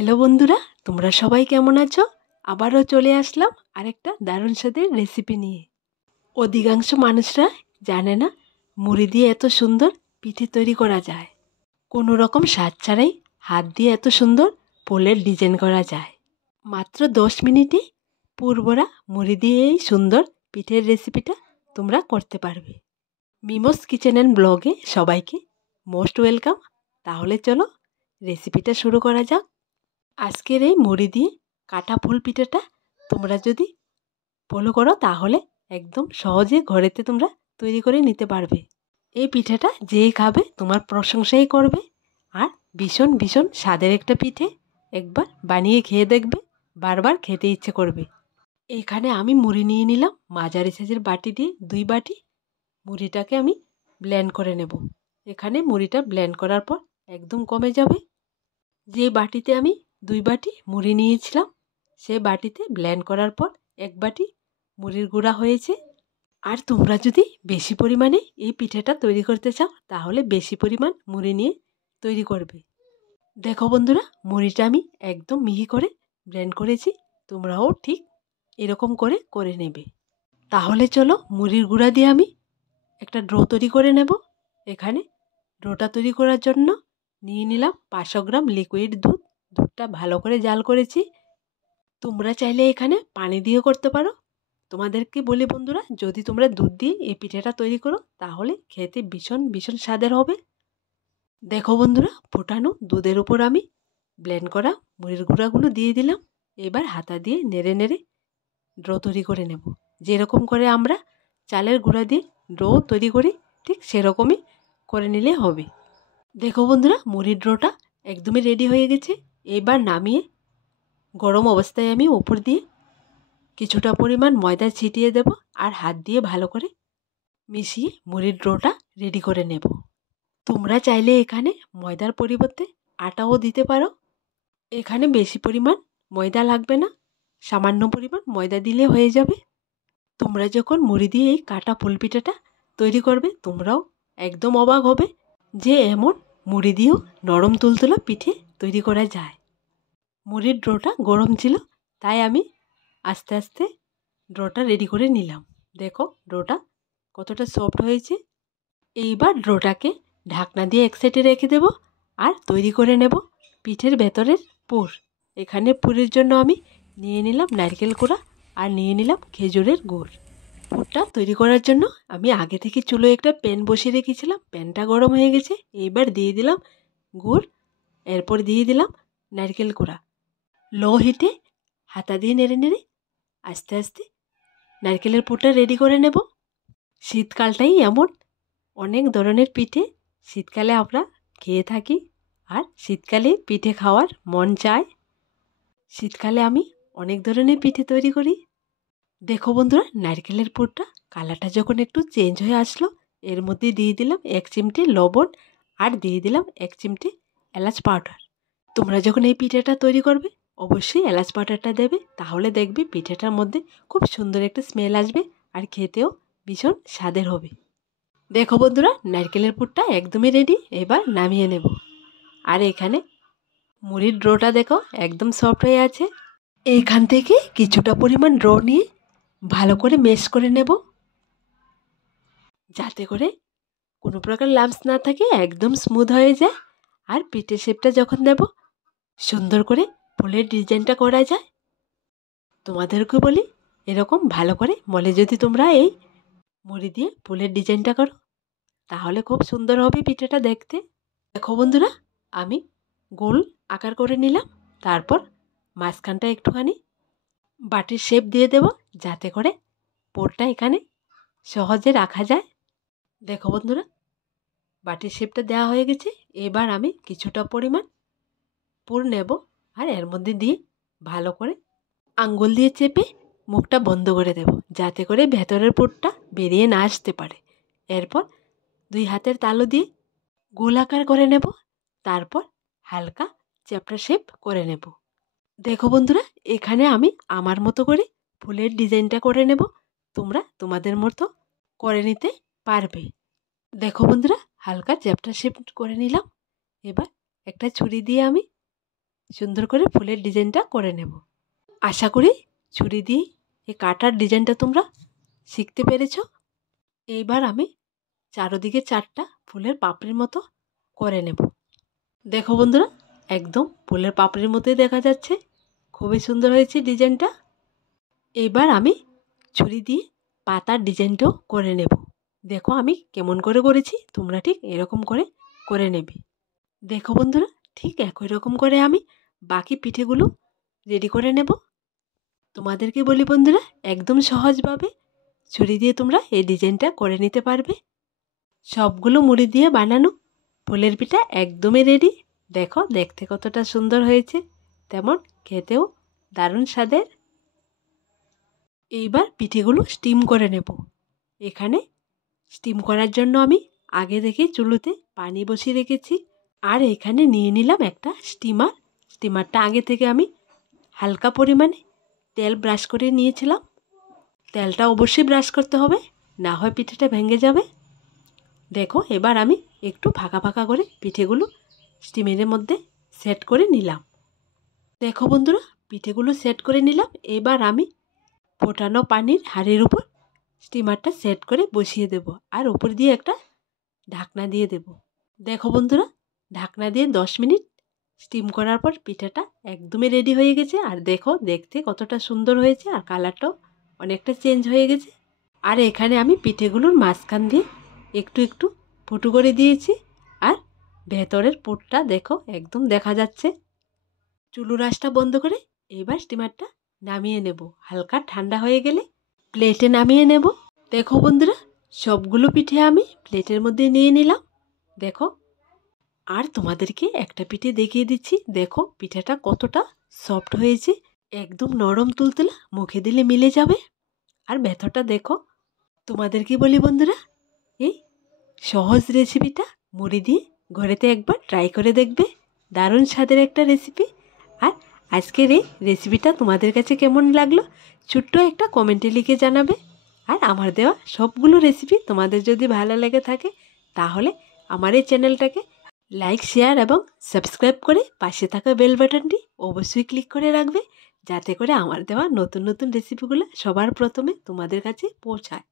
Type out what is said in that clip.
Hello বন্ধুরা, তোমরা সবাই কেমন আছো? আবারও চলে আসলাম আরেকটা দারুণ স্বাদের রেসিপি নিয়ে। অধিকাংশ মানুষরা জানে না মুড়ি দিয়ে এত সুন্দর পিঠে তৈরি করা যায়। কোনো রকম স্বাদ ছাড়াই হাত দিয়ে এত সুন্দর ফুলের ডিজাইন করা যায়। মাত্র 10 মিনিটে পুরভরা মুড়ি দিয়ে এই সুন্দর পিঠের রেসিপিটা তোমরা করতে পারবে। মিমোস কিচেন অ্যান্ড ব্লগে সবাইকে মোস্ট ওয়েলকাম। তাহলে চলো রেসিপিটা শুরু করা যাক। আজকের এই মুড়ি দিয়ে কাটা ফুল পিঠাটা তোমরা যদি ফলো করো তাহলে একদম সহজে ঘরেতে তোমরা তৈরি করে নিতে পারবে। এই পিঠাটা যেই খাবে তোমার প্রশংসাই করবে। আর ভীষণ ভীষণ স্বাদের একটা পিঠে, একবার বানিয়ে খেয়ে দেখবে, বারবার খেতে ইচ্ছে করবে। এখানে আমি মুড়ি নিয়ে নিলাম মাঝারি সাইজের বাটি দিয়ে 2 বাটি। মুড়িটাকে আমি ব্লেন্ড করে নেব। এখানে মুড়িটা ব্লেন্ড করার পর একদম কমে যাবে। যে বাটিতে আমি 2 বাটি মুড়ি নিয়েছিলাম সে বাটিতে ব্লেন্ড করার পর 1 বাটি মুড়ির গুঁড়া হয়েছে। আর তোমরা যদি বেশি পরিমাণে এই পিঠাটা তৈরি করতে চাও তাহলে বেশি পরিমাণ মুড়ি নিয়ে তৈরি করবে। দেখো বন্ধুরা, মুড়িটা আমি একদম মিহি করে ব্লেন্ড করেছি, তোমরাও ঠিক এরকম করে করে নেবে। তাহলে চলো মুড়ির গুঁড়া দিয়ে আমি একটা ডো তৈরি করে নেব। এখানে ডোটা তৈরি করার জন্য নিয়ে নিলাম 500 গ্রাম লিকুইড দুধ। দুধটা ভালো করে জাল করেছি। তোমরা চাইলে এখানে পানি দিয়ে করতে পারো। তোমাদেরকে বলি বন্ধুরা, যদি তোমরা দুধ দিয়ে এই পিঠাটা তৈরি করো তাহলে খেতে ভীষণ ভীষণ স্বাদের হবে। দেখো বন্ধুরা, ফোটানো দুধের উপর আমি ব্লেন্ড করা মুড়ির গুঁড়াগুলো দিয়ে দিলাম। এবার হাতা দিয়ে নেড়ে নেড়ে ডো তৈরি করে নেব। যেরকম করে আমরা চালের গুঁড়া দিয়ে ডো তৈরি করি ঠিক সেরকমই করে নিলে হবে। দেখো বন্ধুরা, মুড়ির ডোটা একদমই রেডি হয়ে গেছে। এবার নামিয়ে গরম অবস্থায় আমি ওপর দিয়ে কিছুটা পরিমাণ ময়দা ছিটিয়ে দেব আর হাত দিয়ে ভালো করে মিশিয়ে মুড়ির ডোটা রেডি করে নেব। তোমরা চাইলে এখানে ময়দার পরিবর্তে আটাও দিতে পারো। এখানে বেশি পরিমাণ ময়দা লাগবে না, সামান্য পরিমাণ ময়দা দিলে হয়ে যাবে। তোমরা যখন মুড়ি দিয়ে এই কাটা ফুল পিঠাটা তৈরি করবে তোমরাও একদম অবাক হবে যে এমন মুড়ি দিয়েও নরম তুলতুলা পিঠে তৈরি করা যায়। মুড়ির ডোটা গরম ছিল তাই আমি আস্তে আস্তে ডোটা রেডি করে নিলাম। দেখো ডোটা কতটা সফট হয়েছে। এইবার ডোটাকে ঢাকনা দিয়ে এক সাইডে রেখে দেব আর তৈরি করে নেব পিঠের ভেতরের পুর। এখানে পুরের জন্য আমি নিয়ে নিলাম নারকেল কোড়া আর নিয়ে নিলাম খেজুরের গুড়। পুরটা তৈরি করার জন্য আমি আগে থেকে চুলোয় একটা প্যান বসিয়ে রেখেছিলাম। প্যানটা গরম হয়ে গেছে। এইবার দিয়ে দিলাম গুড়, এরপর দিয়ে দিলাম নারকেল কোড়া। লো হিটে হাতা দিয়ে নেড়ে নেড়ে আস্তে আস্তে নারকেলের পুরটা রেডি করে নেব। শীতকালটাই এমন, অনেক ধরনের পিঠে শীতকালে আমরা খেয়ে থাকি আর শীতকালে পিঠে খাওয়ার মন চায়। শীতকালে আমি অনেক ধরনের পিঠে তৈরি করি। দেখো বন্ধুরা, নারকেলের পুরটা কালারটা যখন একটু চেঞ্জ হয়ে আসলো এর মধ্যে দিয়ে দিলাম 1 চিমটি লবণ আর দিয়ে দিলাম 1 চিমটি এলাচ পাউডার। তোমরা যখন এই পিঠাটা তৈরি করবে অবশ্যই এলাচ পাউডারটা দেবে, তাহলে দেখবে পিঠাটার মধ্যে খুব সুন্দর একটা স্মেল আসবে আর খেতেও ভীষণ স্বাদের হবে। দেখো বন্ধুরা, নারকেলের পুরটা একদমই রেডি। এবার নামিয়ে নেব। আর এখানে মুড়ির ডোটা দেখো একদম সফট হয়ে আছে। এইখান থেকে কিছুটা পরিমাণ ডো নিয়ে ভালো করে মেশ করে নেব যাতে করে কোনো প্রকার লাম্পস না থাকে, একদম স্মুথ হয়ে যায়। আর পিঠের শেপটা যখন দেব সুন্দর করে ফুলের ডিজাইনটা করা যায়। তোমাদেরকে বলি এরকম ভালো করে মলে যদি তোমরা এই মুড়ি দিয়ে ফুলের ডিজাইনটা করো তাহলে খুব সুন্দর হবে পিঠেটা দেখতে। দেখো বন্ধুরা, আমি গোল আকার করে নিলাম। তারপর মাঝখানটা একটুখানি বাটির শেপ দিয়ে দেব যাতে করে পুরটা এখানে সহজে রাখা যায়। দেখো বন্ধুরা, বাটির শেপটা দেওয়া হয়ে গেছে। এবার আমি কিছুটা পরিমাণ পুর নেব আর এর মধ্যে দিয়ে ভালো করে আঙ্গুল দিয়ে চেপে মুখটা বন্ধ করে দেব যাতে করে ভেতরের পুরটা বেরিয়ে না আসতে পারে। এরপর 2 হাতের তালু দিয়ে গোলাকার করে নেব, তারপর হালকা চ্যাপ্টা শেপ করে নেব। দেখো বন্ধুরা, এখানে আমি আমার মতো করে ফুলের ডিজাইনটা করে নেব। তোমরা তোমাদের মতো করে নিতে পারবে। দেখো বন্ধুরা, হালকা চ্যাপ্টা শেপ করে নিলাম। এবার একটা ছুরি দিয়ে আমি সুন্দর করে ফুলের ডিজাইনটা করে নেব। আশা করি ছুরি দিয়ে এই কাটার ডিজাইনটা তোমরা শিখতে পেরেছ। এইবার আমি চারদিকে 4টা ফুলের পাপড়ির মতো করে নেব। দেখো বন্ধুরা, একদম ফুলের পাপড়ির মতোই দেখা যাচ্ছে। খুবই সুন্দর হয়েছে ডিজাইনটা। এইবার আমি ছুরি দিয়ে পাতার ডিজাইনটাও করে নেব। দেখো আমি কেমন করে করেছি, তোমরা ঠিক এরকম করে করে নেবে। দেখো বন্ধুরা, ঠিক একই রকম করে আমি বাকি পিঠেগুলো রেডি করে নেব। তোমাদেরকে বলি বন্ধুরা, একদম সহজভাবে ছুরি দিয়ে তোমরা এই ডিজাইনটা করে নিতে পারবে। সবগুলো মুড়ি দিয়ে বানানো ফুলের পিঠা একদমই রেডি। দেখো দেখতে কতটা সুন্দর হয়েছে, তেমন খেতেও দারুণ স্বাদের। এইবার পিঠেগুলো স্টিম করে নেব। এখানে স্টিম করার জন্য আমি আগে থেকে চুলোতে পানি বসিয়ে রেখেছি। আর এখানে নিয়ে নিলাম একটা স্টিমার। স্টিমারটা আগে থেকে আমি হালকা পরিমাণে তেল ব্রাশ করে নিয়েছিলাম। তেলটা অবশ্যই ব্রাশ করতে হবে, না হয় পিঠেটা ভেঙে যাবে। দেখো এবার আমি একটু ফাঁকা ফাঁকা করে পিঠেগুলো স্টিমের মধ্যে সেট করে নিলাম। দেখো বন্ধুরা, পিঠেগুলো সেট করে নিলাম। এবার আমি ফোটানো পানির হাঁড়ির উপর স্টিমারটা সেট করে বসিয়ে দেব, আর উপর দিয়ে একটা ঢাকনা দিয়ে দেব। দেখো বন্ধুরা, ঢাকনা দিয়ে 10 মিনিট স্টিম করার পর পিঠাটা একদমই রেডি হয়ে গেছে। আর দেখো দেখতে কতটা সুন্দর হয়েছে, আর কালারটাও অনেকটা চেঞ্জ হয়ে গেছে। আর এখানে আমি পিঠেগুলোর মাঝখান দিয়ে একটু একটু ফুটো করে দিয়েছি, আর ভেতরের পুরটা দেখো একদম দেখা যাচ্ছে। চুলোর আঁচটা বন্ধ করে এবার স্টিমারটা নামিয়ে নেব। হালকা ঠান্ডা হয়ে গেলে প্লেটে নামিয়ে নেব। দেখো বন্ধুরা, সবগুলো পিঠে আমি প্লেটের মধ্যে নিয়ে নিলাম। দেখো, আর তোমাদেরকে একটা পিঠে দেখিয়ে দিচ্ছি। দেখো পিঠাটা কতটা সফট হয়েছে, একদম নরম তুলতুলা, মুখে দিলে মিলে যাবে। আর ভেতরটা দেখো। তোমাদেরকে বলি বন্ধুরা, এই সহজ রেসিপিটা মুড়ি দিয়ে ঘরেতে একবার ট্রাই করে দেখবে। দারুণ স্বাদের একটা রেসিপি। আর আজকের এই রেসিপিটা তোমাদের কাছে কেমন লাগলো ছোট্ট একটা কমেন্টে লিখে জানাবে। আর আমার দেওয়া সবগুলো রেসিপি তোমাদের যদি ভালো লেগে থাকে তাহলে আমার এই চ্যানেলটাকে লাইক, শেয়ার এবং সাবস্ক্রাইব করে পাশে থাকা বেল বাটনটি অবশ্যই ক্লিক করে রাখবে, যাতে করে আমার দেওয়া নতুন নতুন রেসিপিগুলো সবার প্রথমে তোমাদের কাছে পৌঁছায়।